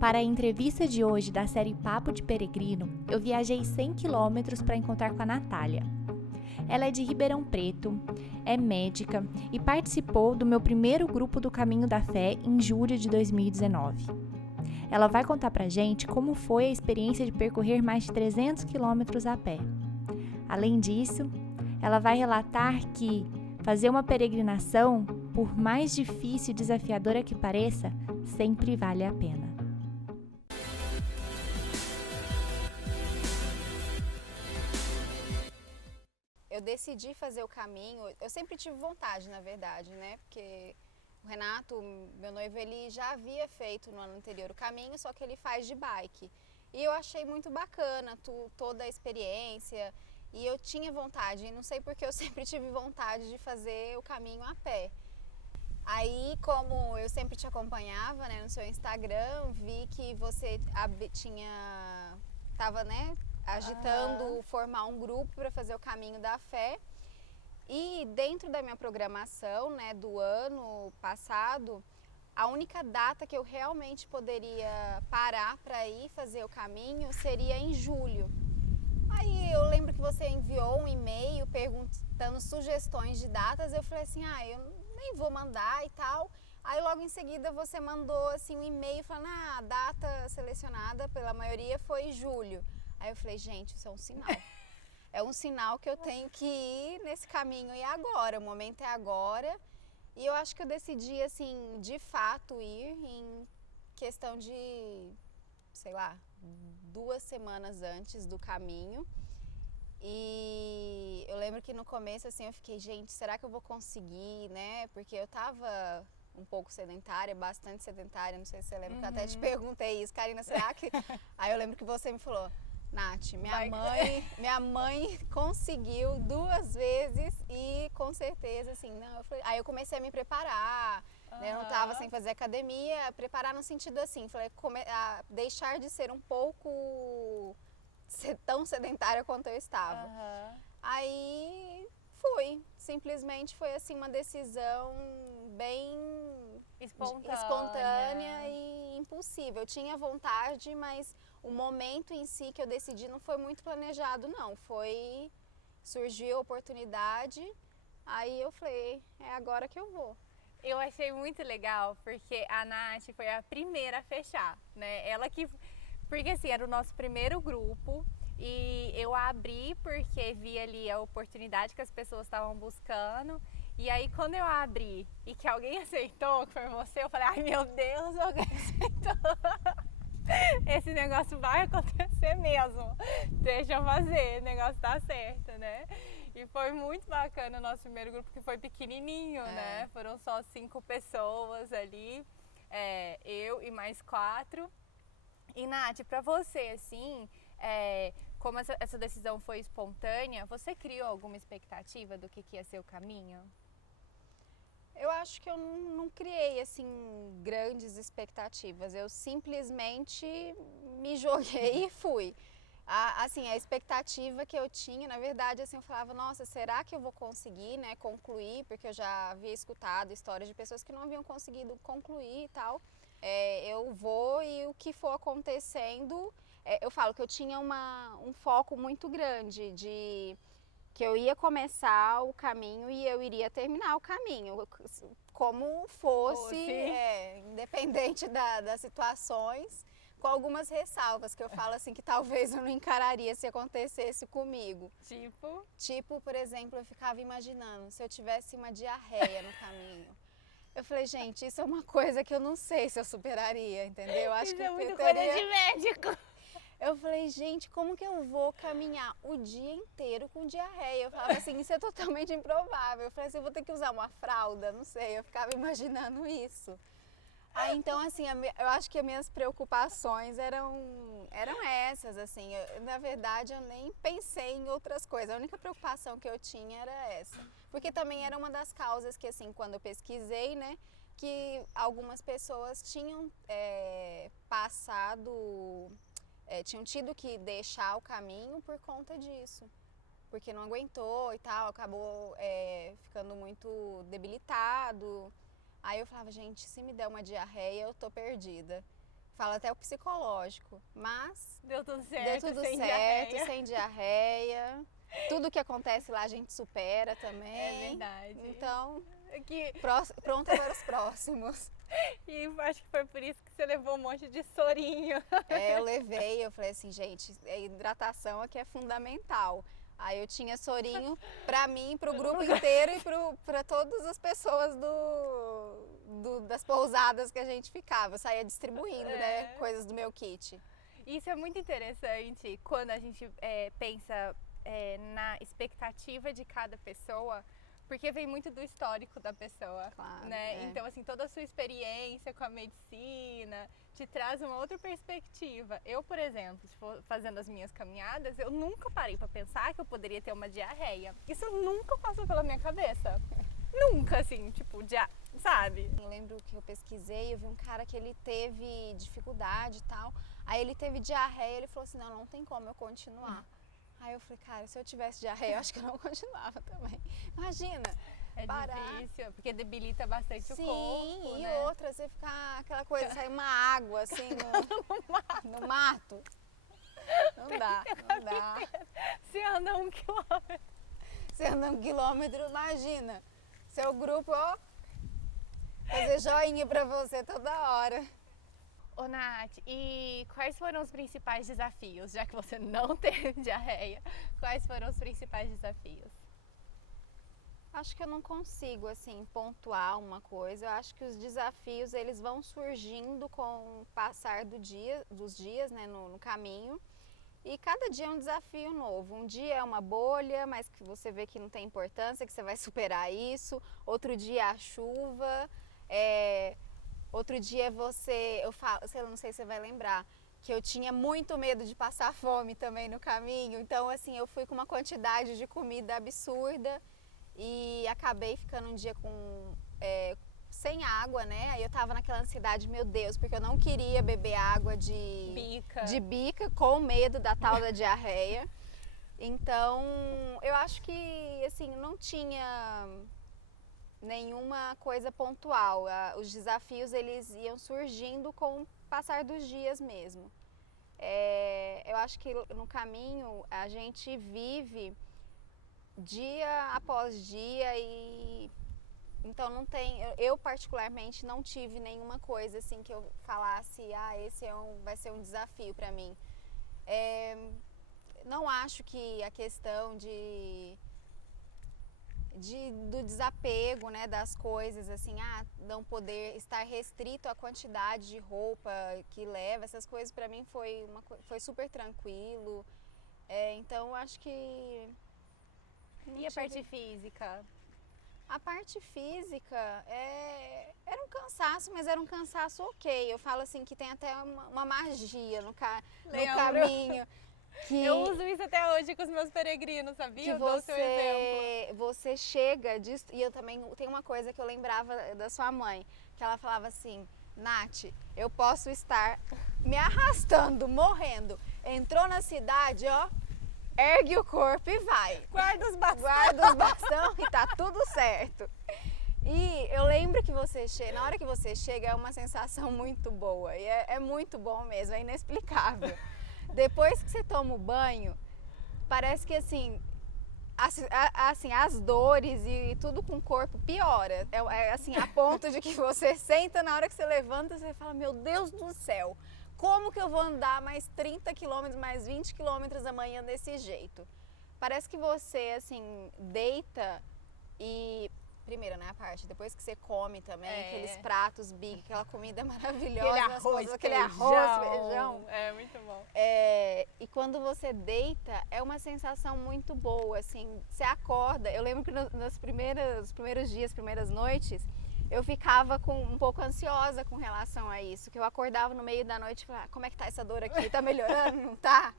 Para a entrevista de hoje da série Papo de Peregrino, eu viajei 100 quilômetros para encontrar com a Natália. Ela é de Ribeirão Preto, é médica e participou do meu primeiro grupo do Caminho da Fé em julho de 2019. Ela vai contar pra gente como foi a experiência de percorrer mais de 300 quilômetros a pé. Além disso, ela vai relatar que fazer uma peregrinação, por mais difícil e desafiadora que pareça, sempre vale a pena. Eu decidi fazer o caminho, eu sempre tive vontade, na verdade, né? Porque o Renato, meu noivo, ele já havia feito no ano anterior o caminho, só que ele faz de bike. E eu achei muito bacana toda a experiência e eu tinha vontade, não sei porque eu sempre tive vontade de fazer o caminho a pé. Aí, como eu sempre te acompanhava, né, no seu Instagram, vi que você tava, né, agitando formar um grupo para fazer o Caminho da Fé. E dentro da minha programação, né, do ano passado, a única data que eu realmente poderia parar para ir fazer o caminho seria em julho. Aí eu lembro que você enviou um e-mail perguntando sugestões de datas. Eu falei assim, eu nem vou mandar e tal. Aí logo em seguida você mandou assim um e-mail falando, a data selecionada pela maioria foi julho. Aí eu falei, gente, isso é um sinal. É um sinal que eu tenho que ir nesse caminho e agora, o momento é agora. E eu acho que eu decidi, assim, de fato ir em questão de, sei lá, 2 semanas antes do caminho. E eu lembro que no começo, assim, eu fiquei, gente, será que eu vou conseguir, né? Porque eu tava um pouco sedentária, bastante sedentária, não sei se você lembra, que eu até te perguntei isso, Karina, será que... Aí eu lembro que você me falou, Nath, minha mãe conseguiu 2 vezes e com certeza, assim, não, aí eu comecei a me preparar, né, eu não tava sem fazer academia, preparar no sentido assim, falei, deixar de ser um pouco tão sedentária quanto eu estava. Aí simplesmente foi assim uma decisão bem espontânea e impulsiva. Eu tinha vontade, mas o momento em si que eu decidi não foi muito planejado, não. Surgiu a oportunidade, aí eu falei, é agora que eu vou. Eu achei muito legal, porque a Nath foi a primeira a fechar, né? Porque assim, era o nosso primeiro grupo e eu abri porque vi ali a oportunidade que as pessoas estavam buscando. E aí quando eu abri e que alguém aceitou, que foi você, eu falei, ai meu Deus, alguém aceitou. Esse negócio vai acontecer mesmo. Deixa eu fazer, o negócio tá certo, né? E foi muito bacana o nosso primeiro grupo, que foi pequenininho, né? Foram só 5 pessoas ali, eu e mais 4. E Nath, pra você, assim, como essa decisão foi espontânea, você criou alguma expectativa do que ia ser o caminho? Eu acho que eu não criei, assim, grandes expectativas. Eu simplesmente me joguei e fui. A expectativa que eu tinha, na verdade, assim, eu falava, nossa, será que eu vou conseguir, né, concluir? Porque eu já havia escutado histórias de pessoas que não haviam conseguido concluir e tal. Eu vou e o que for acontecendo, eu falo que eu tinha um foco muito grande de que eu ia começar o caminho e eu iria terminar o caminho, como fosse, independente das situações, com algumas ressalvas, que eu falo assim que talvez eu não encararia se acontecesse comigo. Tipo, por exemplo, eu ficava imaginando, se eu tivesse uma diarreia no caminho. Eu falei, gente, isso é uma coisa que eu não sei se eu superaria, entendeu? Eu acho isso que é muito coisa de médico. Eu falei, gente, como que eu vou caminhar o dia inteiro com diarreia? Eu falava assim, isso é totalmente improvável. Eu falei assim, eu vou ter que usar uma fralda, não sei. Eu ficava imaginando isso. Aí, então, assim, eu acho que as minhas preocupações eram essas, assim. Na verdade, eu nem pensei em outras coisas. A única preocupação que eu tinha era essa. Porque também era uma das causas que, assim, quando eu pesquisei, né, que algumas pessoas tinham tinham tido que deixar o caminho por conta disso, porque não aguentou e tal, acabou ficando muito debilitado. Aí eu falava, gente, se me der uma diarreia, eu tô perdida. fala até o psicológico, mas Deu tudo deu certo, tudo sem certo, diarreia. sem diarreia. Tudo que acontece lá a gente supera também. É verdade. Então, Que, pronta para os próximos. e acho que foi por isso que você levou um monte de sorinho. Eu levei, eu falei assim, gente, a hidratação aqui é fundamental. Aí eu tinha sorinho pra mim, pro grupo inteiro e pra todas as pessoas das pousadas que a gente ficava. Eu saía distribuindo, né, coisas do meu kit. Isso é muito interessante quando a gente pensa na expectativa de cada pessoa, porque vem muito do histórico da pessoa, Claro, né? é. Então, assim, toda a sua experiência com a medicina te traz uma outra perspectiva. Eu, por exemplo, se for fazendo as minhas caminhadas, eu nunca parei para pensar que eu poderia ter uma diarreia. Isso nunca passou pela minha cabeça. Nunca, assim, tipo, sabe? Eu lembro que eu pesquisei, eu vi um cara que ele teve dificuldade e tal. Aí ele teve diarreia, ele falou assim, não tem como eu continuar. Aí eu falei, cara, se eu tivesse diarreia, eu acho que eu não continuava também. Imagina, É parar. difícil, porque debilita bastante Sim, o corpo, e né? outra, você ficar aquela coisa, sair uma água assim no mato. Não dá, não dá. Você anda 1 quilômetro. Você anda 1 quilômetro, imagina. Seu grupo, ó, fazer joinha pra você toda hora. Ô, Nath, e quais foram os principais desafios? Já que você não teve diarreia, quais foram os principais desafios? Acho que eu não consigo, assim, pontuar uma coisa. Eu acho que os desafios, eles vão surgindo com o passar dos dias, né, no caminho. E cada dia é um desafio novo. Um dia é uma bolha, mas que você vê que não tem importância, que você vai superar isso. Outro dia é a chuva. Outro dia eu falo, não sei se você vai lembrar, que eu tinha muito medo de passar fome também no caminho. Então, assim, eu fui com uma quantidade de comida absurda e acabei ficando um dia sem água, né? Aí eu tava naquela ansiedade, meu Deus, porque eu não queria beber água de bica com medo da tal da diarreia. Então, eu acho que, assim, não tinha nenhuma coisa pontual. Os desafios, eles iam surgindo com o passar dos dias mesmo. Eu acho que no caminho a gente vive dia após dia e então não tem, eu particularmente não tive nenhuma coisa assim que eu falasse, esse vai ser um desafio para mim. Não acho que a questão do desapego, né, das coisas, assim, não poder estar restrito à quantidade de roupa que leva, essas coisas para mim foi super tranquilo. Então acho que E a parte física? A parte física era um cansaço, mas era um cansaço ok. Eu falo assim que tem até uma magia no caminho. Que eu uso isso até hoje com os meus peregrinos, sabia? Que eu dou o seu exemplo. Você chega disso, e eu também tem uma coisa que eu lembrava da sua mãe, que ela falava assim, Nath, eu posso estar me arrastando, morrendo. Entrou na cidade, ó, ergue o corpo e vai. Guarda os bastões. Guarda os bastões e tá tudo certo. E eu lembro que na hora que você chega é uma sensação muito boa. E é muito bom mesmo, é inexplicável. Depois que você toma o banho, parece que assim, as dores e tudo com o corpo piora. Assim, a ponto de que você senta, na hora que você levanta, você fala, meu Deus do céu, como que eu vou andar mais 30 quilômetros, mais 20 quilômetros amanhã desse jeito? Parece que você, assim, deita e... Primeiro, né, a parte, depois que você come também, aqueles pratos big, aquela comida maravilhosa. Aquele arroz, feijão. É, muito bom. E quando você deita, é uma sensação muito boa, assim, você acorda. Eu lembro que nos primeiros dias, primeiras noites, eu ficava um pouco ansiosa com relação a isso, que eu acordava no meio da noite e falava, como é que tá essa dor aqui? Tá melhorando? Não tá?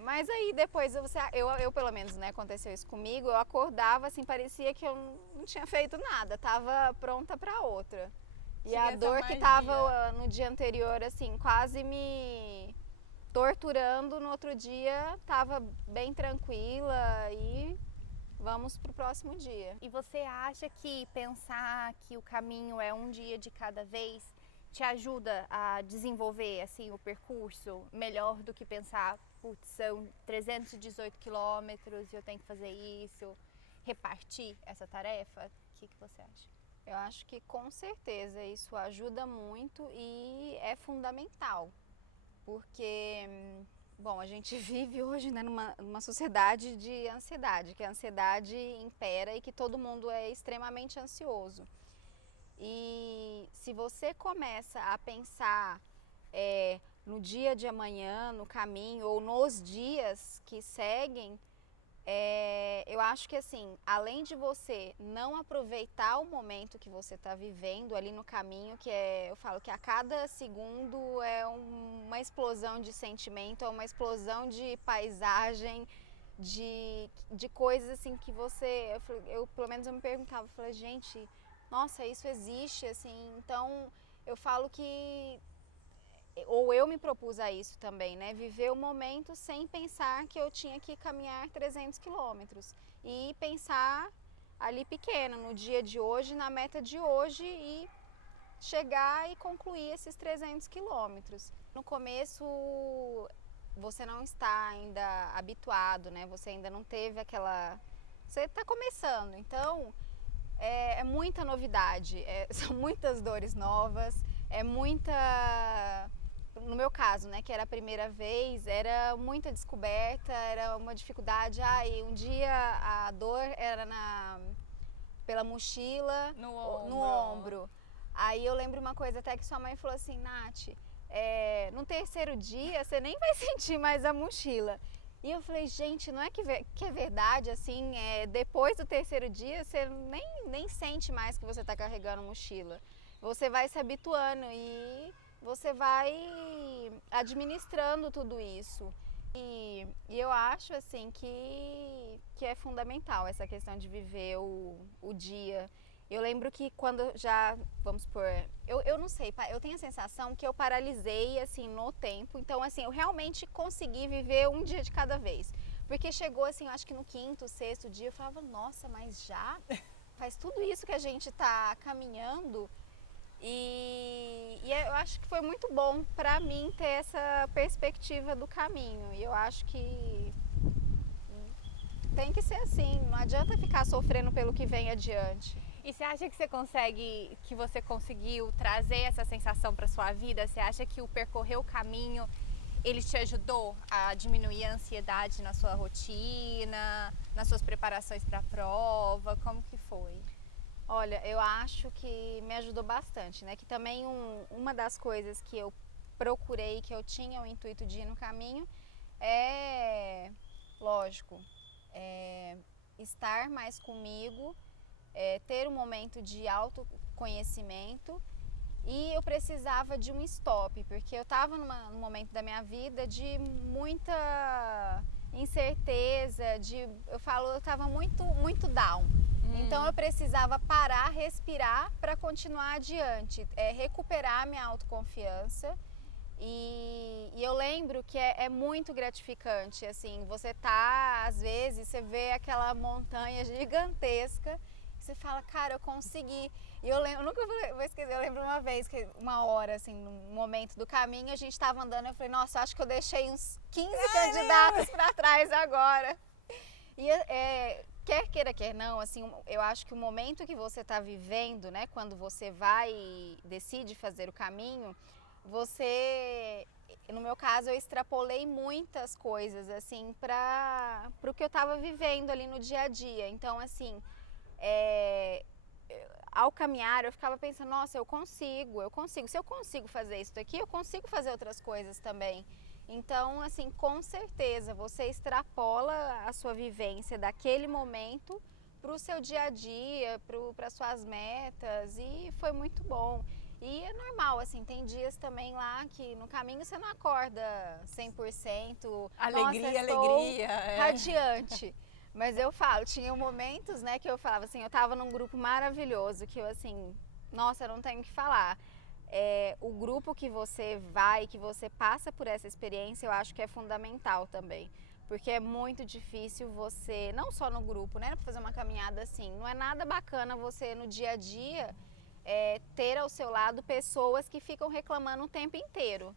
Mas aí depois, eu pelo menos, né, aconteceu isso comigo, eu acordava assim, parecia que eu não tinha feito nada, tava pronta pra outra. E tinha a dor que tava no dia anterior, assim, quase me torturando, no outro dia tava bem tranquila e vamos pro próximo dia. E você acha que pensar que o caminho é um dia de cada vez te ajuda a desenvolver assim o percurso melhor do que pensar, putz, são 318 quilômetros e eu tenho que fazer isso, repartir essa tarefa? O que você acha? Eu acho que com certeza isso ajuda muito e é fundamental, porque, bom, a gente vive hoje, né, numa sociedade de ansiedade, que a ansiedade impera e que todo mundo é extremamente ansioso. E se você começa a pensar no dia de amanhã, no caminho ou nos dias que seguem, eu acho que assim, além de você não aproveitar o momento que você está vivendo ali no caminho, eu falo que a cada segundo é uma explosão de sentimento, é uma explosão de paisagem, de coisas assim que eu pelo menos eu me perguntava, eu falei, gente, nossa, isso existe, assim, então eu falo que, ou eu me propus a isso também, né, viver o momento sem pensar que eu tinha que caminhar 300 quilômetros e pensar ali pequeno, no dia de hoje, na meta de hoje e chegar e concluir esses 300 quilômetros. No começo você não está ainda habituado, né, você ainda não teve você está começando, então é muita novidade, são muitas dores novas, no meu caso, né, que era a primeira vez, era muita descoberta, era uma dificuldade. Um dia a dor era pela mochila, no ombro. Aí eu lembro uma coisa até que sua mãe falou assim, Nath, no terceiro dia você nem vai sentir mais a mochila. E eu falei, gente, não é que é verdade, assim, depois do terceiro dia você nem sente mais que você está carregando mochila. Você vai se habituando e você vai administrando tudo isso. E eu acho, assim, que é fundamental essa questão de viver o dia. Eu lembro que quando vamos supor, eu não sei, eu tenho a sensação que eu paralisei, assim, no tempo. Então, assim, eu realmente consegui viver um dia de cada vez. Porque chegou, assim, eu acho que no quinto, sexto dia, eu falava, nossa, mas já faz tudo isso que a gente tá caminhando. E eu acho que foi muito bom pra mim ter essa perspectiva do caminho. E eu acho que tem que ser assim, não adianta ficar sofrendo pelo que vem adiante. E você acha que você conseguiu trazer essa sensação para sua vida? Você acha que o percorrer o caminho, ele te ajudou a diminuir a ansiedade na sua rotina, nas suas preparações para a prova? Como que foi? Olha, eu acho que me ajudou bastante, né? Que também uma das coisas que eu procurei, que eu tinha o intuito de ir no caminho, lógico, estar mais comigo, ter um momento de autoconhecimento, e eu precisava de um stop, porque eu estava num momento da minha vida de muita incerteza, eu estava muito, muito down. Então eu precisava parar, respirar para continuar adiante, recuperar minha autoconfiança. E eu lembro que é muito gratificante, assim, você às vezes, você vê aquela montanha gigantesca, você fala, cara, eu consegui. E eu nunca vou esquecer, eu lembro uma vez, uma hora, assim, num momento do caminho, a gente estava andando, eu falei, nossa, acho que eu deixei uns 15 candidatos para trás agora. E quer queira, quer não, assim, eu acho que o momento que você está vivendo, né, quando você vai e decide fazer o caminho, no meu caso, eu extrapolei muitas coisas, assim, para o que eu estava vivendo ali no dia a dia. Então, assim, ao caminhar, eu ficava pensando, nossa, eu consigo. Se eu consigo fazer isso daqui, eu consigo fazer outras coisas também. Então, assim, com certeza, você extrapola a sua vivência daquele momento para o seu dia a dia, para suas metas, e foi muito bom. E é normal, assim, tem dias também lá que no caminho você não acorda 100%. Alegria, nossa, alegria. Radiante. Mas eu falo, tinha momentos, né, que eu falava assim, eu tava num grupo maravilhoso, que eu assim, nossa, eu não tenho o que falar. O grupo que você vai, que você passa por essa experiência, eu acho que é fundamental também. Porque é muito difícil você, não só no grupo, né, pra fazer uma caminhada assim, não é nada bacana você no dia a dia ter ao seu lado pessoas que ficam reclamando o tempo inteiro.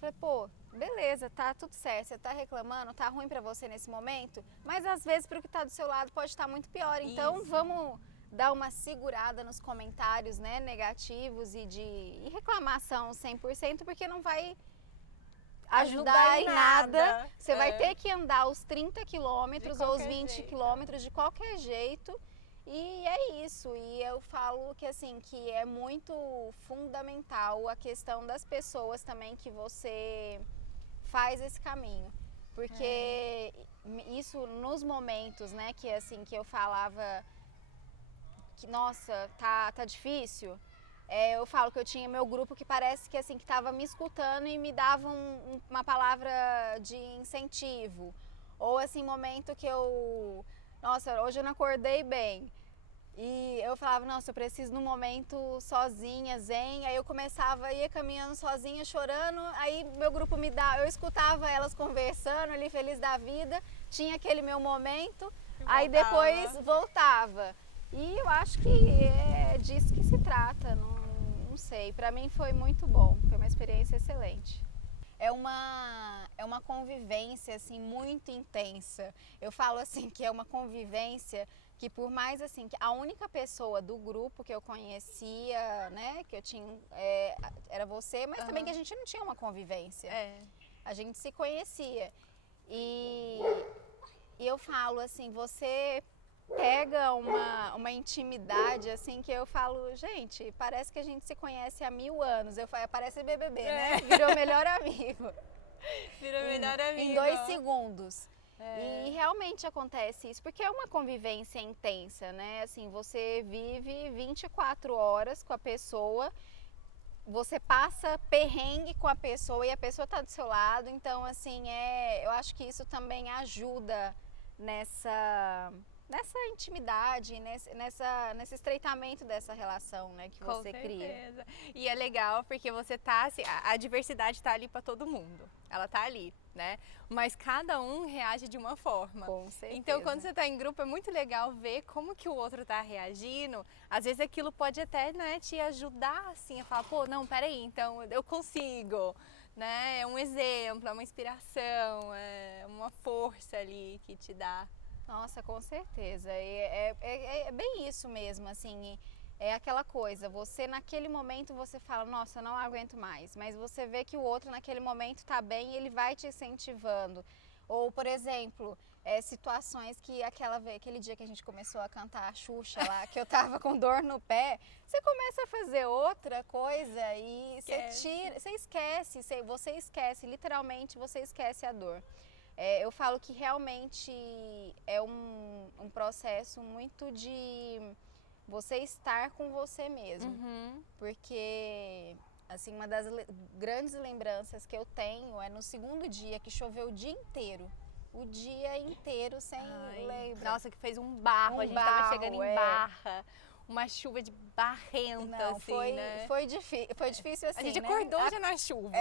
Falei, pô, beleza, tá tudo certo, você tá reclamando, tá ruim pra você nesse momento, mas às vezes pro que tá do seu lado pode estar muito pior, então Isso. vamos dar uma segurada nos comentários, né, negativos e reclamação 100%, porque não vai ajudar em nada. Você vai ter que andar os 30 quilômetros ou os 20 quilômetros de qualquer jeito. E é isso, e eu falo que assim, que é muito fundamental a questão das pessoas também que você faz esse caminho. Porque isso nos momentos, né, que assim, que eu falava que, nossa, tá difícil, eu falo que eu tinha meu grupo que parece que assim, que tava me escutando e me dava uma palavra de incentivo. Ou assim, momento que nossa, hoje eu não acordei bem. E eu falava, nossa, eu preciso num momento sozinha, zen. Aí eu começava, ia caminhando sozinha, chorando. Aí meu grupo eu escutava elas conversando ali, feliz da vida. Tinha aquele meu momento, aí depois voltava. E eu acho que é disso que se trata, não sei. Pra mim foi muito bom, foi uma experiência excelente. É uma convivência assim muito intensa. Eu falo assim que é uma convivência que, por mais assim, que a única pessoa do grupo que eu conhecia, né, que eu tinha, era você, mas também que a gente não tinha uma convivência. A gente se conhecia. E eu falo assim, você pega uma intimidade assim que eu falo, gente, parece que a gente se conhece há 1000 anos. Eu falo, parece BBB, né? Virou melhor amigo. Virou melhor amigo. Em 2 segundos. E realmente acontece isso, porque é uma convivência intensa, né? Assim, você vive 24 horas com a pessoa, você passa perrengue com a pessoa e a pessoa tá do seu lado. Então, assim, eu acho que isso também ajuda nessa intimidade, nesse estreitamento dessa relação, né, que você cria. E é legal porque você tá, assim, a diversidade tá ali para todo mundo. Ela tá ali, né? Mas cada um reage de uma forma. Com certeza. Então, quando você tá em grupo, é muito legal ver como que o outro tá reagindo. Às vezes aquilo pode até, né, te ajudar, assim, a falar, pô, não, peraí, então eu consigo, né? É um exemplo, é uma inspiração, é uma força ali que te dá. Nossa, com certeza. É bem isso mesmo, assim, é aquela coisa, você naquele momento você fala, nossa, não aguento mais, mas você vê que o outro naquele momento tá bem e ele vai te incentivando. Ou, por exemplo, situações que aquele dia que a gente começou a cantar a Xuxa lá, que eu tava com dor no pé, você começa a fazer outra coisa e você esquece, literalmente você esquece a dor. Eu falo que realmente é um processo muito de você estar com você mesmo. Porque, assim, uma das grandes lembranças que eu tenho é no segundo dia que choveu o dia inteiro. O dia inteiro sem lembra. Nossa, que fez um barro, a gente tava chegando em Barra. Uma chuva de barrenta, não, assim, né? Foi difícil assim, a gente né? acordou já na chuva.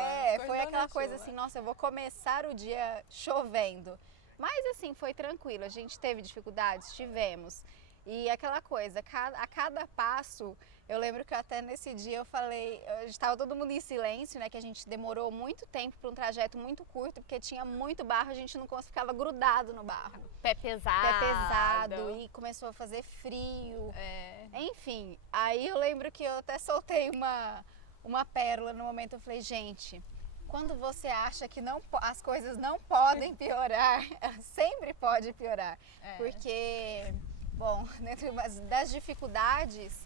Foi aquela coisa assim, nossa, eu vou começar o dia chovendo. Mas assim, foi tranquilo, a gente teve dificuldades? Tivemos. E aquela coisa, a cada passo, eu lembro que até nesse dia eu falei, estava todo mundo em silêncio, né? Que a gente demorou muito tempo para um trajeto muito curto, porque tinha muito barro, a gente não ficava grudado no barro. Pé pesado. Pé pesado, e começou a fazer frio. Enfim, aí eu lembro que eu até soltei uma pérola no momento, eu falei, gente, quando você acha que as coisas não podem piorar, sempre pode piorar. Porque, bom, dentro das dificuldades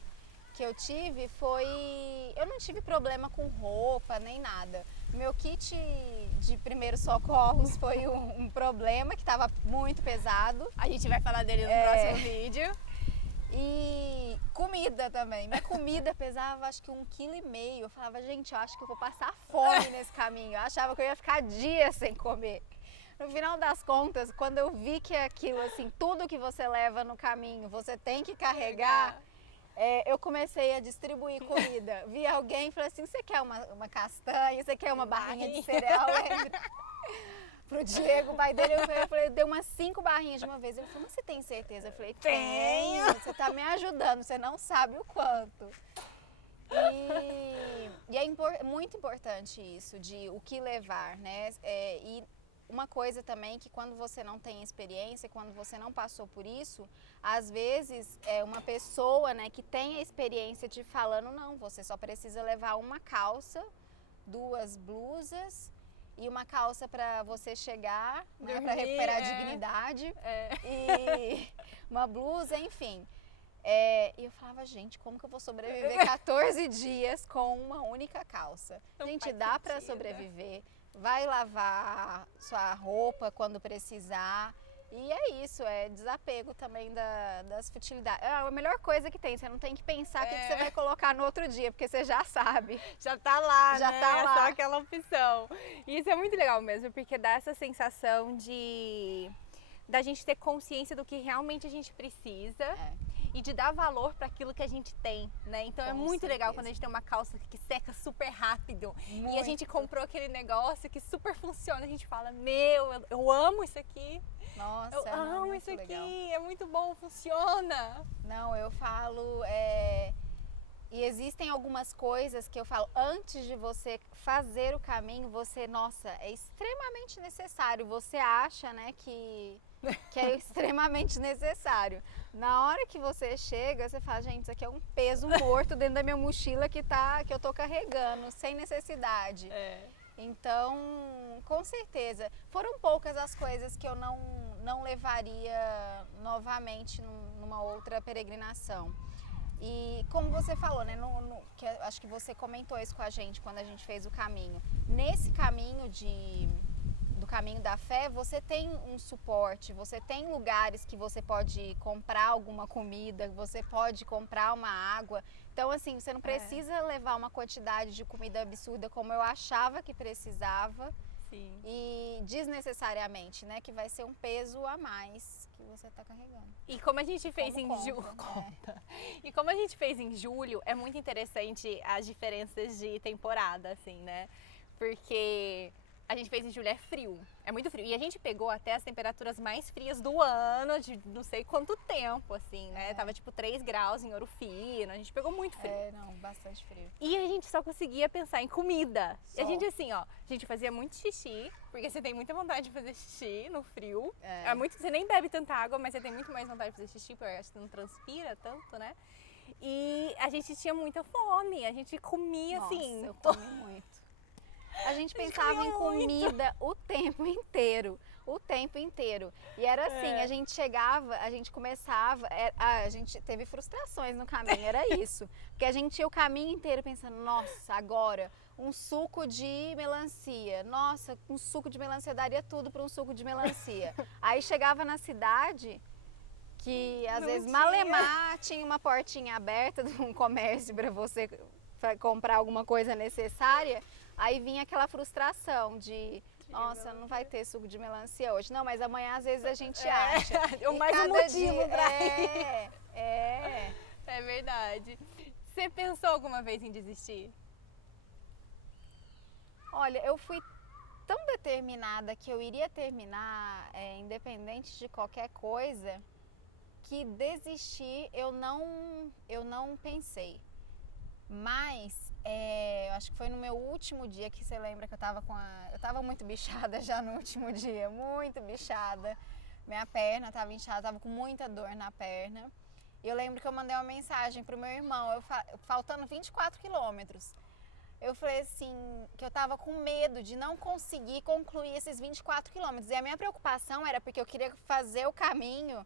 que eu tive eu não tive problema com roupa nem nada. Meu kit de primeiros socorros foi um problema que estava muito pesado. A gente vai falar dele no próximo vídeo. E comida também. Minha comida pesava acho que 1,5 kg. Eu falava, gente, eu acho que eu vou passar fome nesse caminho. Eu achava que eu ia ficar dias sem comer. No final das contas, quando eu vi que aquilo, assim, tudo que você leva no caminho, você tem que carregar, eu comecei a distribuir comida. Vi alguém e falei assim, você quer uma castanha, você quer uma barrinha de cereal? Pro Diego, o pai dele, eu falei, deu umas 5 barrinhas de uma vez. Ele falou, mas você tem certeza? Eu falei, tenho, você tá me ajudando, você não sabe o quanto. E é muito importante isso, de o que levar, né? E uma coisa também que quando você não tem experiência, quando você não passou por isso, às vezes uma pessoa, né, que tem a experiência te falando, não, você só precisa levar uma calça, 2 blusas e uma calça para você chegar, né, para recuperar a dignidade, e uma blusa, enfim. E eu falava, gente, como que eu vou sobreviver 14 dias com uma única calça? Gente, dá para sobreviver. Vai lavar sua roupa quando precisar. E é isso, é desapego também das futilidades. É a melhor coisa que tem, você não tem que pensar o que você vai colocar no outro dia, porque você já sabe. Já tá lá, Já né? tá lá. É só aquela opção. E isso é muito legal mesmo, porque dá essa sensação da gente ter consciência do que realmente a gente precisa. E de dar valor para aquilo que a gente tem, né? Então é muito legal quando a gente tem uma calça que seca super rápido e a gente comprou aquele negócio que super funciona. A gente fala, eu amo isso aqui. Nossa, eu amo isso aqui, legal. É muito bom, funciona. Não, eu falo, e existem algumas coisas que eu falo, antes de você fazer o caminho, nossa, é extremamente necessário. Você acha, né, que é extremamente necessário. Na hora que você chega, você fala, gente, isso aqui é um peso morto dentro da minha mochila que eu tô carregando, sem necessidade. Então, com certeza, foram poucas as coisas que eu não levaria novamente numa outra peregrinação. E como você falou, né, que acho que você comentou isso com a gente quando a gente fez o caminho. Nesse caminho do caminho da fé, você tem um suporte, você tem lugares que você pode comprar alguma comida, você pode comprar uma água. Então, assim, você não precisa levar uma quantidade de comida absurda como eu achava que precisava. Sim. E desnecessariamente, né, que vai ser um peso a mais que você está carregando. E como a gente fez em julho, E como a gente fez em julho, é muito interessante as diferenças de temporada, assim, né? Porque a gente fez em julho, é frio, é muito frio. E a gente pegou até as temperaturas mais frias do ano, de não sei quanto tempo, assim, né? Tava tipo 3 graus em Ouro Fino, a gente pegou muito frio. Bastante frio. E a gente só conseguia pensar em comida. E a gente assim, ó, a gente fazia muito xixi, porque você tem muita vontade de fazer xixi no frio. Você nem bebe tanta água, mas você tem muito mais vontade de fazer xixi, porque acho que você não transpira tanto, né? E a gente tinha muita fome, a gente comia assim. Eu comi muito. A gente pensava em comida o tempo inteiro. E era assim, a gente chegava, a gente começava, a gente teve frustrações no caminho, era isso. Porque a gente ia o caminho inteiro pensando, nossa, agora um suco de melancia. Nossa, um suco de melancia, daria tudo para um suco de melancia. Aí chegava na cidade, que às vezes malemar tinha uma portinha aberta de um comércio para você comprar alguma coisa necessária. Aí vinha aquela frustração de, nossa, não vai ter suco de melancia hoje. Não, mas amanhã às vezes a gente acha. Mais um motivo pra ir. É verdade. Você pensou alguma vez em desistir? Olha, eu fui tão determinada que eu iria terminar, independente de qualquer coisa, que desistir eu não pensei. Mas eu acho que foi no meu último dia que você lembra que eu tava muito bichada já no último dia, muito bichada. Minha perna tava inchada, tava com muita dor na perna. E eu lembro que eu mandei uma mensagem pro meu irmão, faltando 24 quilômetros. Eu falei assim, que eu tava com medo de não conseguir concluir esses 24 quilômetros. E a minha preocupação era porque eu queria fazer o caminho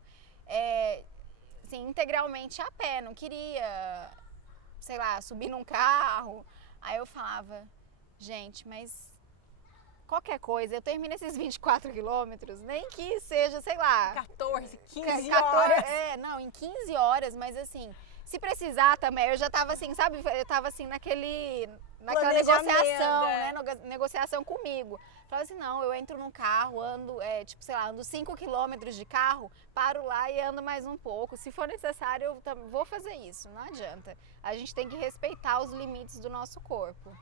assim, integralmente a pé, não queria, sei lá, subir num carro. Aí eu falava, gente, mas qualquer coisa, eu termino esses 24 quilômetros, nem que seja, sei lá... 14, 15 horas. Em 15 horas, mas assim, se precisar também, eu já tava assim, sabe? Eu tava assim naquela negociação, né? Negociação comigo. Falava assim, não, eu entro num carro, ando, ando 5 quilômetros de carro, paro lá e ando mais um pouco. Se for necessário, eu vou fazer isso, não adianta. A gente tem que respeitar os limites do nosso corpo.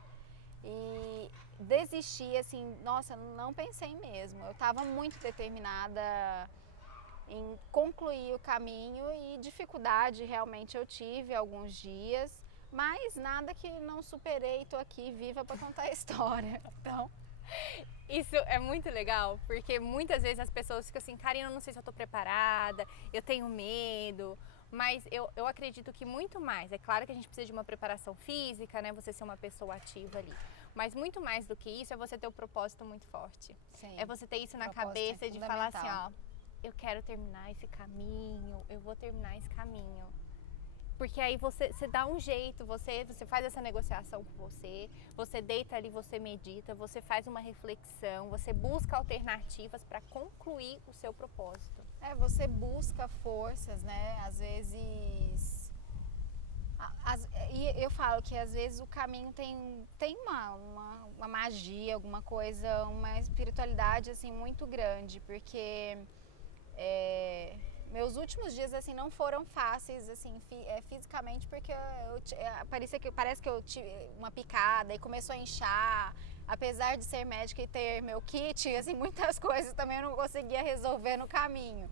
E desistir, assim, nossa, não pensei mesmo. Eu estava muito determinada em concluir o caminho e dificuldade realmente eu tive alguns dias, Mas nada que não superei, tô aqui viva para contar a história. Então, isso é muito legal, porque muitas vezes as pessoas ficam assim, Karina, eu não sei se eu tô preparada, eu tenho medo, mas eu acredito que muito mais, é claro que a gente precisa de uma preparação física, né, você ser uma pessoa ativa ali, mas muito mais do que isso é você ter um propósito muito forte. sim, É você ter isso na propósito é cabeça de falar assim, fundamental. ó, eu quero terminar esse caminho, eu vou terminar esse caminho. Porque aí você dá um jeito, você faz essa negociação com você deita ali, você medita, você faz uma reflexão, você busca alternativas para concluir o seu propósito. Você busca forças, né? Às vezes. E eu falo que às vezes o caminho tem uma magia, alguma coisa, uma espiritualidade assim muito grande, porque meus últimos dias assim não foram fáceis assim fisicamente, porque parece que eu tive uma picada e começou a inchar. Apesar de ser médica e ter meu kit, assim, muitas coisas também eu não conseguia resolver no caminho.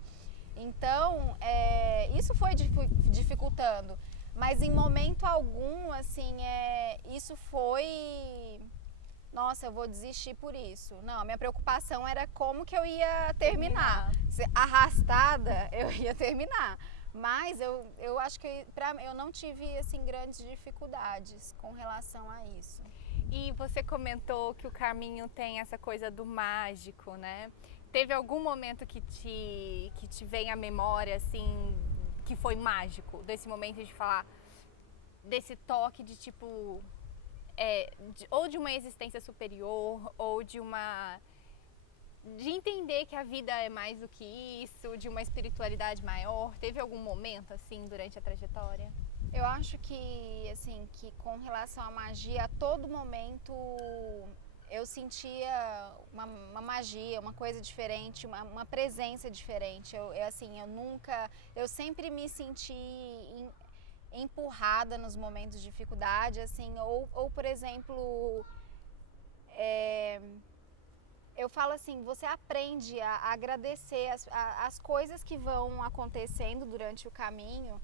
Então, isso foi dificultando. Mas em momento algum, assim, isso foi... Nossa, eu vou desistir por isso. Não, a minha preocupação era como que eu ia terminar. Arrastada, eu ia terminar. Mas eu acho que eu não tive, assim, grandes dificuldades com relação a isso. E você comentou que o caminho tem essa coisa do mágico, né? Teve algum momento que te vem à memória, assim, que foi mágico? Desse momento de falar, desse toque de tipo, ou de uma existência superior, ou de entender que a vida é mais do que isso, de uma espiritualidade maior. Teve algum momento, assim, durante a trajetória? Eu acho que, assim, que com relação à magia, a todo momento eu sentia uma magia, uma coisa diferente, uma presença diferente. Eu sempre me senti empurrada nos momentos de dificuldade, assim, ou por exemplo, eu falo assim, você aprende a agradecer as coisas que vão acontecendo durante o caminho.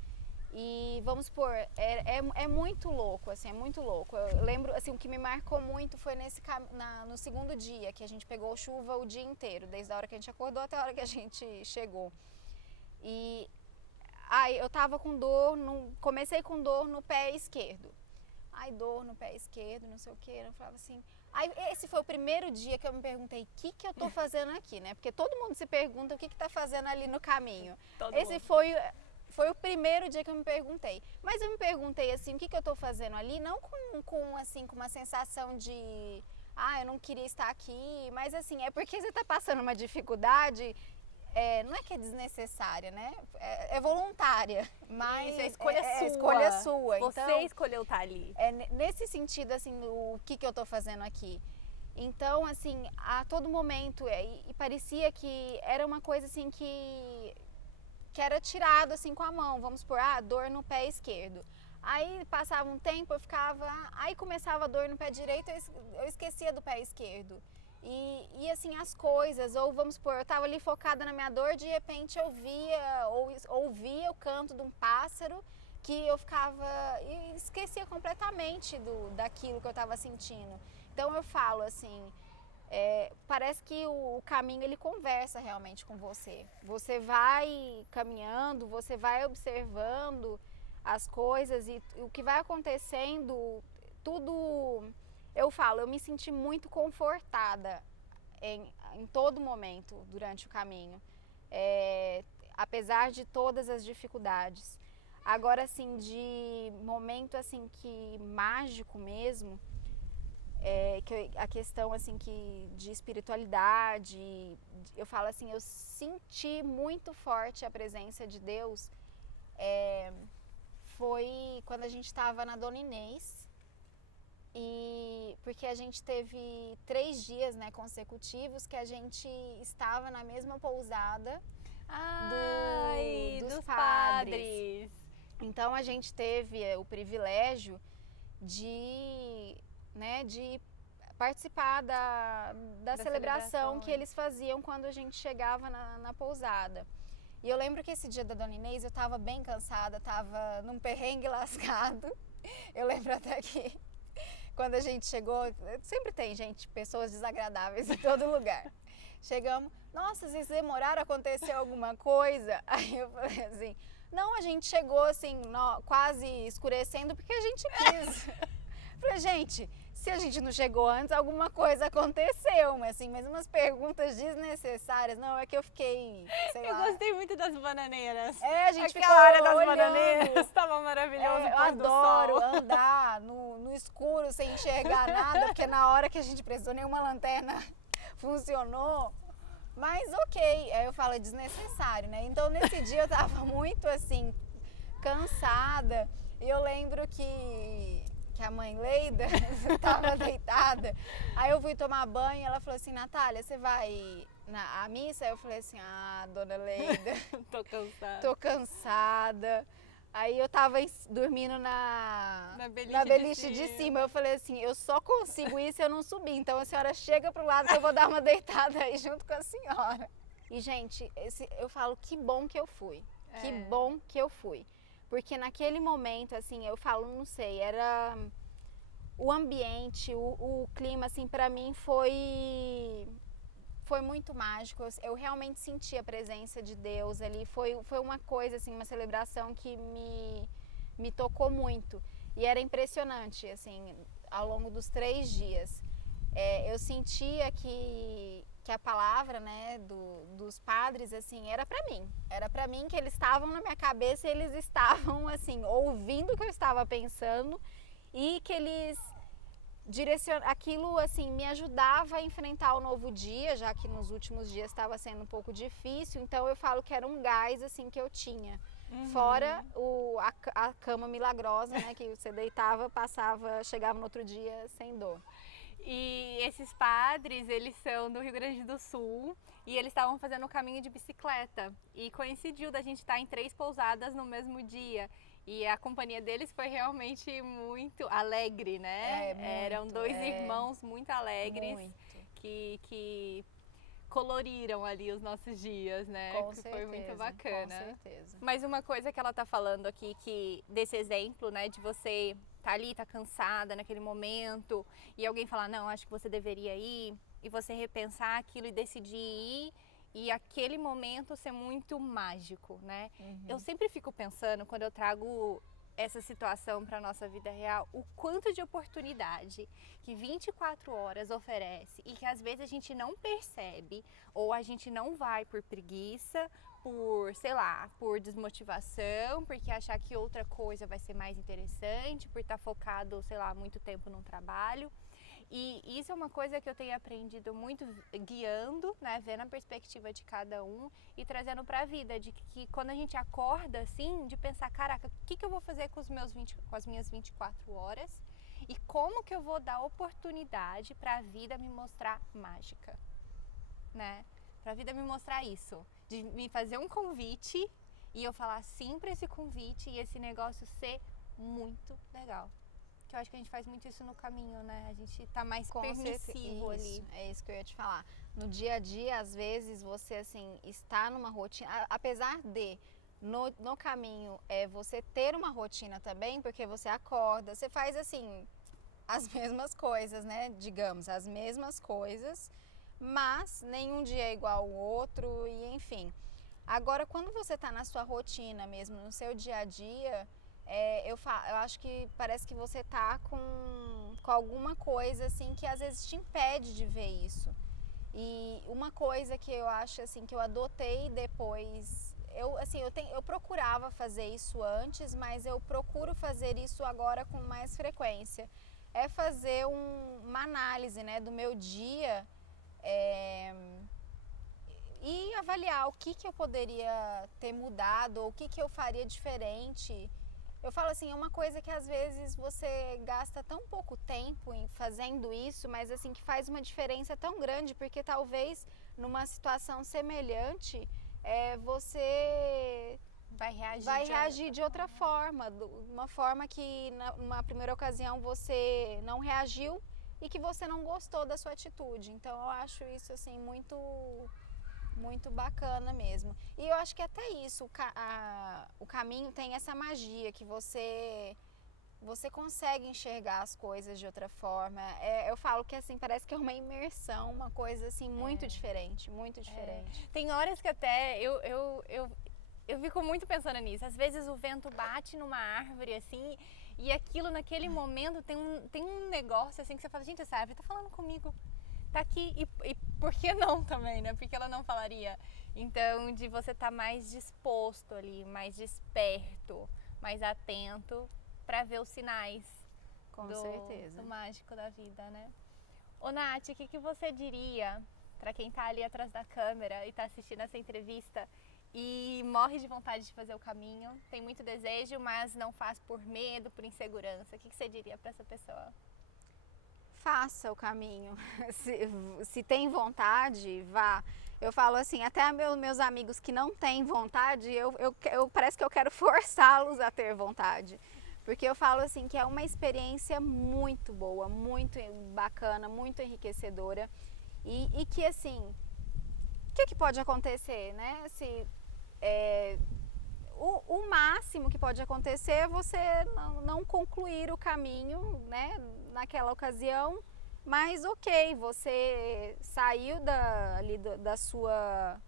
E vamos supor, é muito louco, assim, é muito louco. Eu lembro, assim, o que me marcou muito foi no segundo dia, que a gente pegou chuva o dia inteiro, desde a hora que a gente acordou até a hora que a gente chegou. E aí eu tava com dor, comecei com dor no pé esquerdo. Ai, dor no pé esquerdo, não sei o que, eu falava assim... Aí esse foi o primeiro dia que eu me perguntei, o que eu tô fazendo aqui, né? Porque todo mundo se pergunta o que tá fazendo ali no caminho. Esse foi o primeiro dia que eu me perguntei. Mas eu me perguntei assim, o que eu tô fazendo ali? Não com uma sensação de... eu não queria estar aqui. Mas assim, é porque você tá passando uma dificuldade... não é que é desnecessária, né? É voluntária. Mas isso, a escolha é sua. Escolha sua. Você então, escolheu estar ali. Nesse sentido, assim, o que eu tô fazendo aqui. Então, assim, a todo momento... E parecia que era uma coisa assim que era tirado assim com a mão, vamos supor, dor no pé esquerdo. Aí passava um tempo, eu ficava, aí começava a dor no pé direito, eu esquecia do pé esquerdo. E assim, as coisas, ou vamos supor, eu tava ali focada na minha dor, de repente eu ouvia o canto de um pássaro, que eu ficava, e esquecia completamente daquilo que eu tava sentindo. Então eu falo assim, parece que o caminho ele conversa realmente com você. Você vai caminhando, você vai observando as coisas e o que vai acontecendo, tudo. Eu falo, eu me senti muito confortada em todo momento durante o caminho, apesar de todas as dificuldades. Agora, assim, de momento assim que mágico mesmo. A questão assim de espiritualidade, eu falo assim, eu senti muito forte a presença de Deus, foi quando a gente estava na Dona Inês, porque a gente teve 3 dias, né, consecutivos que a gente estava na mesma pousada dos padres. Então a gente teve o privilégio de participar da celebração que eles faziam quando a gente chegava na pousada. E eu lembro que esse dia da Dona Inês eu tava bem cansada, tava num perrengue lascado. Eu lembro até que quando a gente chegou, sempre tem pessoas desagradáveis em todo lugar. Chegamos, nossa, vocês demoraram, aconteceu alguma coisa? Aí eu falei assim, não, a gente chegou assim, quase escurecendo porque a gente quis. Falei, gente, se a gente não chegou antes, alguma coisa aconteceu, mas umas perguntas desnecessárias. Não, é que eu fiquei, sei Eu lá. gostei muito das bananeiras. A gente Aquela ficou área das olhando. bananeiras estava maravilhoso. Eu adoro andar no escuro sem enxergar nada, porque na hora que a gente precisou nenhuma lanterna funcionou. Mas ok, aí eu falo, é desnecessário, né? Então nesse dia eu tava muito assim, cansada. E eu lembro que a mãe Leida estava deitada. Aí eu fui tomar banho e ela falou assim, Natália, você vai à missa? Aí eu falei assim, dona Leida, tô cansada. Aí eu tava dormindo na beliche de cima. Eu falei assim, eu só consigo ir se eu não subir. Então a senhora chega pro lado que eu vou dar uma deitada aí junto com a senhora. E gente, eu falo, que bom que eu fui. Que bom que eu fui. Porque naquele momento, assim, eu falo, não sei, era o ambiente, o clima, assim, pra mim foi muito mágico. Eu realmente senti a presença de Deus ali. Foi uma coisa, assim, uma celebração que me tocou muito. E era impressionante, assim, ao longo dos 3 dias. Eu sentia que a palavra, né, dos padres, assim, era pra mim. Era pra mim, que eles estavam na minha cabeça e eles estavam, assim, ouvindo o que eu estava pensando e que eles aquilo, assim, me ajudava a enfrentar o novo dia, já que nos últimos dias estava sendo um pouco difícil. Então eu falo que era um gás, assim, que eu tinha. Fora a cama milagrosa, né, que você deitava, chegava no outro dia sem dor. E esses padres, eles são do Rio Grande do Sul e eles estavam fazendo o caminho de bicicleta. E coincidiu da gente estar em 3 pousadas no mesmo dia. E a companhia deles foi realmente muito alegre, né? Eram 2 irmãos muito alegres. Muito. Que coloriram ali os nossos dias, né? Com que certeza, foi muito bacana. Com certeza. Mas uma coisa que ela tá falando aqui, desse exemplo, né, de você tá ali, tá cansada naquele momento, e alguém falar, não, acho que você deveria ir, e você repensar aquilo e decidir ir, e aquele momento ser muito mágico, né? Eu sempre fico pensando, quando eu trago essa situação para nossa vida real, o quanto de oportunidade que 24 horas oferece e que às vezes a gente não percebe ou a gente não vai por preguiça, por, sei lá, por desmotivação, porque achar que outra coisa vai ser mais interessante, por estar focado, sei lá, muito tempo num trabalho. E isso é uma coisa que eu tenho aprendido muito guiando, né, vendo a perspectiva de cada um e trazendo para a vida, de que quando a gente acorda assim, de pensar, caraca, o que eu vou fazer com as minhas 24 horas e como que eu vou dar oportunidade para a vida me mostrar mágica, né? Para a vida me mostrar isso, de me fazer um convite e eu falar sim para esse convite e esse negócio ser muito legal. Eu acho que a gente faz muito isso no caminho, né? A gente tá mais permissivo ali. É isso que eu ia te falar. No dia a dia, às vezes, você, assim, está numa rotina, apesar de, no caminho, você ter uma rotina também, porque você acorda, você faz, assim, as mesmas coisas, né? Digamos, as mesmas coisas, mas nenhum dia é igual ao outro, e enfim. Agora, quando você tá na sua rotina mesmo, no seu dia a dia, eu acho que parece que você tá com alguma coisa assim que às vezes te impede de ver isso. E uma coisa que eu acho assim que eu adotei depois, eu procurava fazer isso antes, mas eu procuro fazer isso agora com mais frequência. É fazer uma análise, né, do meu dia e avaliar o que eu poderia ter mudado ou o que eu faria diferente. Eu falo assim, é uma coisa que às vezes você gasta tão pouco tempo em fazendo isso, mas assim que faz uma diferença tão grande, porque talvez numa situação semelhante você vai reagir de outra forma, uma forma que numa primeira ocasião você não reagiu e que você não gostou da sua atitude. Então eu acho isso assim muito bacana mesmo. E eu acho que até isso, o caminho tem essa magia que você você consegue enxergar as coisas de outra forma. Eu falo que assim, parece que é uma imersão, uma coisa assim muito diferente, muito diferente. Tem horas que até eu fico muito pensando nisso. Às vezes o vento bate numa árvore assim, e aquilo naquele momento tem um negócio assim que você fala, gente, essa árvore tá falando comigo. Tá aqui, e por que não também, né? Porque ela não falaria. Então, de você estar mais disposto ali, mais desperto, mais atento para ver os sinais Com certeza. do mágico da vida, né? Ô Nath, o que você diria para quem tá ali atrás da câmera e tá assistindo essa entrevista e morre de vontade de fazer o caminho, tem muito desejo, mas não faz por medo, por insegurança? O que você diria para essa pessoa? Faça o caminho. Se tem vontade, vá. Eu falo assim, até meus amigos que não têm vontade, parece que eu quero forçá-los a ter vontade. Porque eu falo assim que é uma experiência muito boa, muito bacana, muito enriquecedora. E que assim, o que pode acontecer, né? O máximo que pode acontecer é você não concluir o caminho, né, naquela ocasião, mas ok, você saiu da sua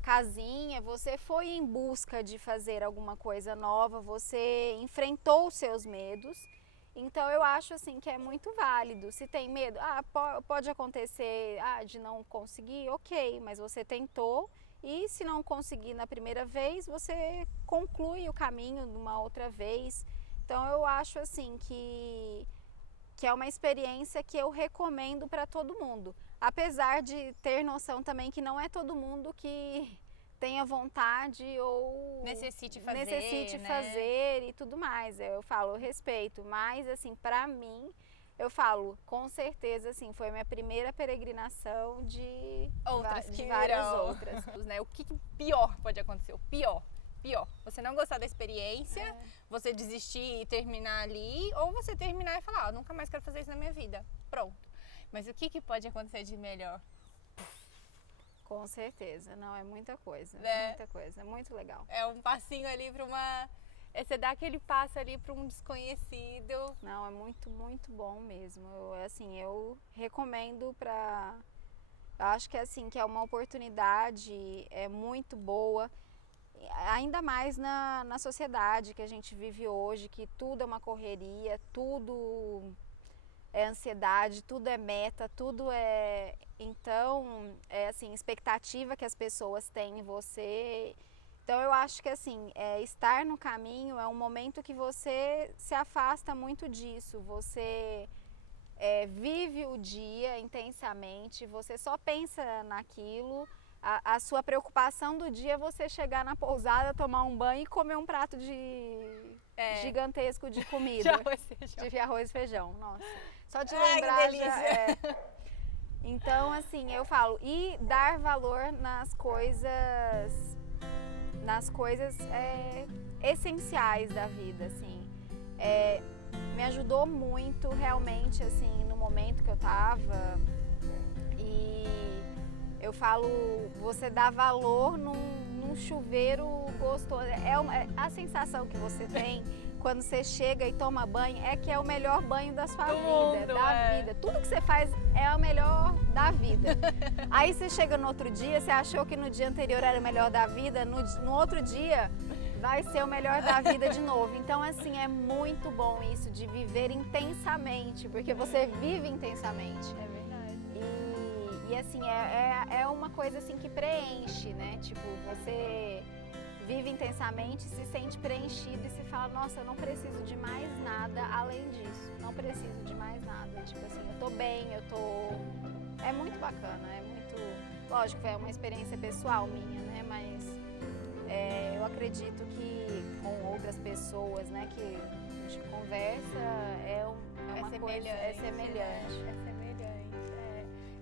casinha, você foi em busca de fazer alguma coisa nova, você enfrentou os seus medos. Então eu acho assim que é muito válido. Se tem medo, pode acontecer de não conseguir, ok, mas você tentou. E se não conseguir na primeira vez, você conclui o caminho numa outra vez. Então eu acho assim que é uma experiência que eu recomendo para todo mundo. Apesar de ter noção também que não é todo mundo que tenha vontade ou necessite fazer né? E tudo mais. Eu falo, eu respeito, mas assim, para mim, eu falo, com certeza, assim, foi minha primeira peregrinação de várias outras. Né? O que pior pode acontecer? O pior. Você não gostar da experiência, você desistir e terminar ali, ou você terminar e falar, nunca mais quero fazer isso na minha vida. Pronto. Mas o que pode acontecer de melhor? Com certeza. Não, é muita coisa. Né? Muita coisa. É muito legal. É um passinho ali para uma... Você dá aquele passo ali para um desconhecido. Não, é muito, muito bom mesmo. Eu recomendo para... Eu acho que assim, que é uma oportunidade muito boa, ainda mais na sociedade que a gente vive hoje, que tudo é uma correria, tudo é ansiedade, tudo é meta, tudo é... Então, é assim, expectativa que as pessoas têm em você. Então eu acho que assim, estar no caminho é um momento que você se afasta muito disso, você vive o dia intensamente, você só pensa naquilo, a sua preocupação do dia é você chegar na pousada, tomar um banho e comer um prato gigantesco de comida, de arroz e feijão, nossa, só de lembrar já Então assim, eu falo, e dar valor nas coisas essenciais da vida, assim. Me ajudou muito, realmente, assim, no momento que eu tava. E eu falo, você dá valor num chuveiro gostoso. A sensação que você tem quando você chega e toma banho é que é o melhor banho da sua vida, vida. Tudo que você faz é o melhor da vida. Aí você chega no outro dia, você achou que no dia anterior era o melhor da vida, no outro dia vai ser o melhor da vida de novo. Então, assim, é muito bom isso de viver intensamente, porque você vive intensamente. É verdade. E assim, é uma coisa assim que preenche, né? Tipo, você vive intensamente, se sente preenchido e se fala, nossa, eu não preciso de mais nada além disso. Não preciso de mais nada. Tipo assim, eu tô bem, É muito bacana, é muito... Lógico, é uma experiência pessoal minha, né? Mas eu acredito que com outras pessoas, né, que a gente conversa, é uma coisa... É semelhante. É semelhante.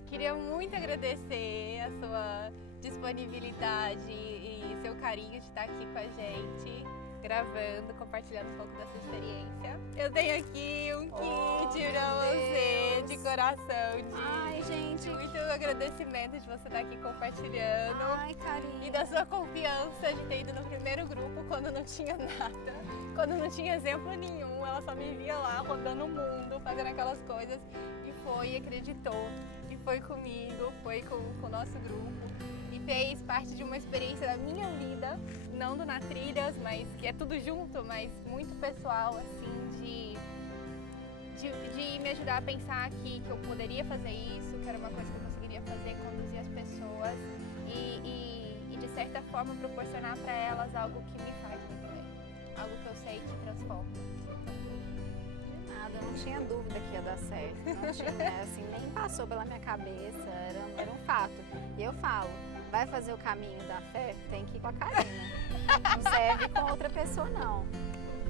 Queria muito agradecer a sua disponibilidade e seu carinho de estar aqui com a gente, gravando, compartilhando um pouco da sua experiência. Eu tenho aqui um kit pra você, de coração, Ai, gente. Muito agradecimento de você estar aqui compartilhando. Ai, Karina. E da sua confiança de ter ido no primeiro grupo quando não tinha nada, quando não tinha exemplo nenhum. Ela só me via lá rodando o mundo, fazendo aquelas coisas. E foi, e acreditou. E foi comigo, foi com o nosso grupo. E fez parte de uma experiência da minha vida, não do Na Trilhas, mas que é tudo junto, mas muito pessoal, assim, de me ajudar a pensar que eu poderia fazer isso, que era uma coisa que eu conseguiria fazer, conduzir as pessoas e de certa forma proporcionar para elas algo que me faz muito bem, algo que eu sei que transforma. Nada, eu não tinha dúvida que ia dar certo, não tinha, assim, nem passou pela minha cabeça, era um fato. E eu falo, vai fazer o caminho da fé, tem que ir com a Karina, não serve com outra pessoa não.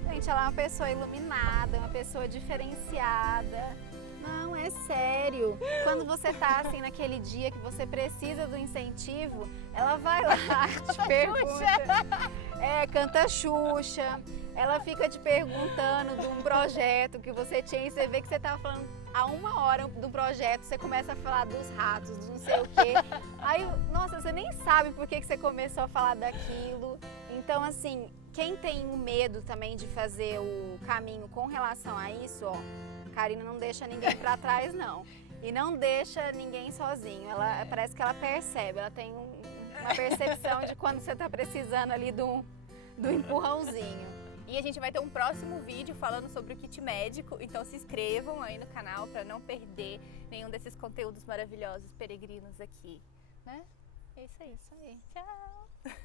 Gente, ela é uma pessoa iluminada, uma pessoa diferenciada. Não, é sério. Quando você tá assim naquele dia que você precisa do incentivo, ela vai lá, te pergunta. Canta Xuxa. Ela fica te perguntando de um projeto que você tinha e você vê que você tava falando há 1 hora do projeto, você começa a falar dos ratos, do não sei o quê. Aí, nossa, você nem sabe por que você começou a falar daquilo. Então, assim, quem tem o medo também de fazer o caminho com relação a isso, ó, Karina não deixa ninguém pra trás, não. E não deixa ninguém sozinho. Ela parece que ela percebe, ela tem uma percepção de quando você tá precisando ali do empurrãozinho. E a gente vai ter um próximo vídeo falando sobre o kit médico, então se inscrevam aí no canal para não perder nenhum desses conteúdos maravilhosos peregrinos aqui, né? É isso aí. Isso aí. Tchau!